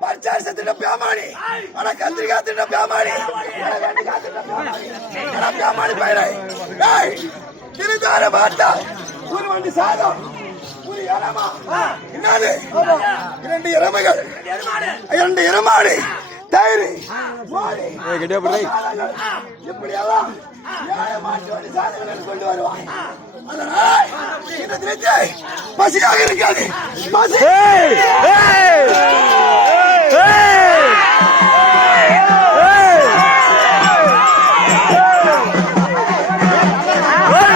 பரிச்சாரிச திட்ட பியாமானி ஆனா கத்திரிக்கா திட்ட பியாமானி பியாமானி பயிரை திருத்தார பார்த்தா ஒரு வண்டி சாதம் என்னது இரண்டு இறமைகள் இரண்டு இரமாடு தயிர் இப்படியெல்லாம் கொண்டு வருவான் அதனால் பசியாக இருக்காது. பசி